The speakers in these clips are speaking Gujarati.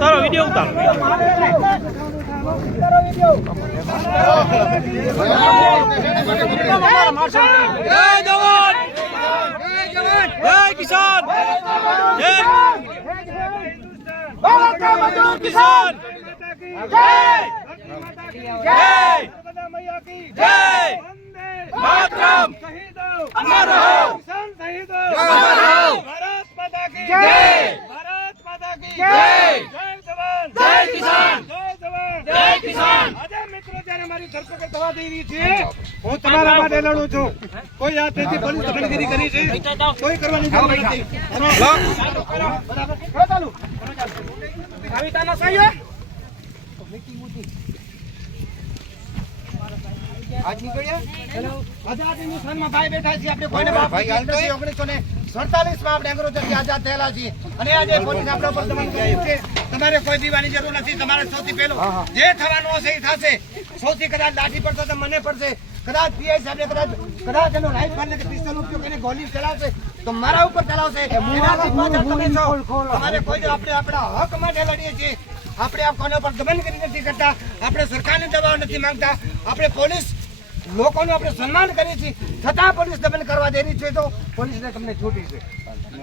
તારો વીડિયો ઉતારો. જય કિસાન. જય. કિસાન. જય જય માતરમ અમર રહો અમર રહો ભારત માતા કી જય ભારત માતા કી જય જય જવાન જય કિસાન જય જવાન જય કિસાન આજે મિત્રો જ્યારે મારી ધરપકડ થવા દઈ રહી છે હું તમારા માટે લડું છું કોઈ આ તેથી પોલીસ દખલગીરી કરી છે કોઈ કરવાની જરૂર નથી બરાબર ચાલુ કવિતાના સહયોગ આજ નીકળ્યા આજે આ હિન્દુસ્તાનમાં ભાઈ બેઠા છીએ આપણે કોઈને બાપ નથી ઓગણીસો ને સડતાલીસમાં આપણે અંગ્રેજોથી આઝાદ થયેલા છીએ. અને આજે પોલીસ આપણા ઉપર દમન કર્યું છે તમારે કોઈ દીવાની જરૂર નથી. તમારે સૌથી પહેલું જે થવાનું હશે એ થશે. સૌથી કદાચ લાઠી પડશે તો મને પડશે. કદાચ પીઆઈ કદાચ કદાચ એનો રાઇફલ ને પિસ્તોલ ઉપયોગ કરીને ગોલી ચલાવશે તો મારા ઉપર ચલાવશે. એનાથી પાછળ તમે છો. તમારે કોઈ આપણે આપણા હક માટે લડીએ છીએ. આપણે આ કોના પર દમન કરી નથી કરતા? આપણે સરકારને દબાવ નથી માંગતા. આપણે પોલીસ લોકોનું આપણે સન્માન કરીએ છીએ. છતાં પોલીસ દમન કરવા દે રહી છે તો પોલીસને તમને છૂટી છે.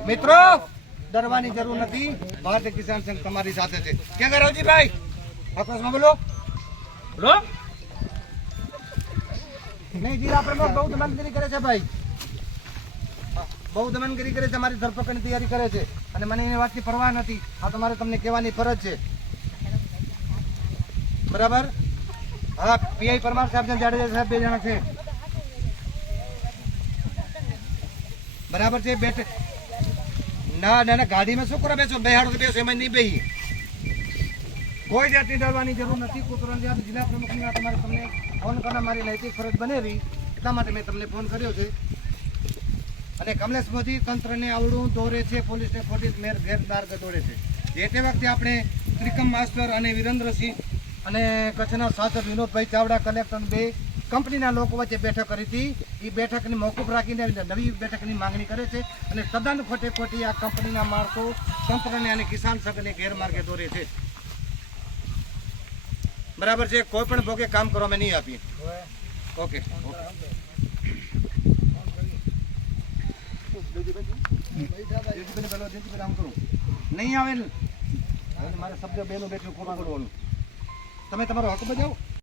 મિત્રો ડરવાની જરૂર નથી. ભારતીય કિસાન સંઘ તમારી સાથે છે. કે ગરવજીભાઈ આકાશમાં બોલો. બોલો. નહીં જિલ્લા આપણે બહુ દમનગીરી કરે છે ભાઈ. બહુ દમનગીરી કરે છે મારી ધરપકડની તૈયારી કરે છે. અને મને એની વાતની પરવા નથી. આ તમારે તમને કહેવાની ફરજ છે. બરાબર? હા, પીઆઈ પરમાર સાહેબ અને જાડેજા સાહેબ બે જણા છે. બરાબર છે, બેઠ. ના ના ના, ગાડીમાં શું કરો બેસો? બેહાડો બેસો, એમાં નહીં બેહી કોઈ જાતની ડરવાની જરૂર નથી. કોતરાના જ્યાં જિલ્લા પ્રમુખની આ તમારે તમને ફોન કરવા મારી નૈતિક ફરજ બનેવી, એટલા માટે મેં તમને ફોન કર્યો છે. અને કમલેશ મોદી તંત્રને આવડું દોરે છે, પોલીસને ખોટી મેર ગેરમાર્ગ દોરે છે. તે વખતે આપણે ત્રિકમ માસ્ટર અને વિરેન્દ્રસિંહ અને કચ્છના શાસક વિનોદભાઈ ચાવડા કલેક્ટર બે કંપનીના લોકો વચ્ચે બેઠક કરી હતી. એ બેઠકની મોકૂફ રાખીને નવી બેઠકની માંગણી કરે છે અને તદ્દન ખોટે ખોટી આ કંપનીના માણસો તંત્રને અને કિસાન સંઘને ગેરમાર્ગે દોરે છે. બરાબર છે? કોઈ પણ ભોગે કામ કરવા અમે નહીં આપીએ. ઓકે નહીં આવે ને. મારે શબ્દ બેનું બેઠું ખોટું બોલવાનું. તમે તમારો હક બજાવો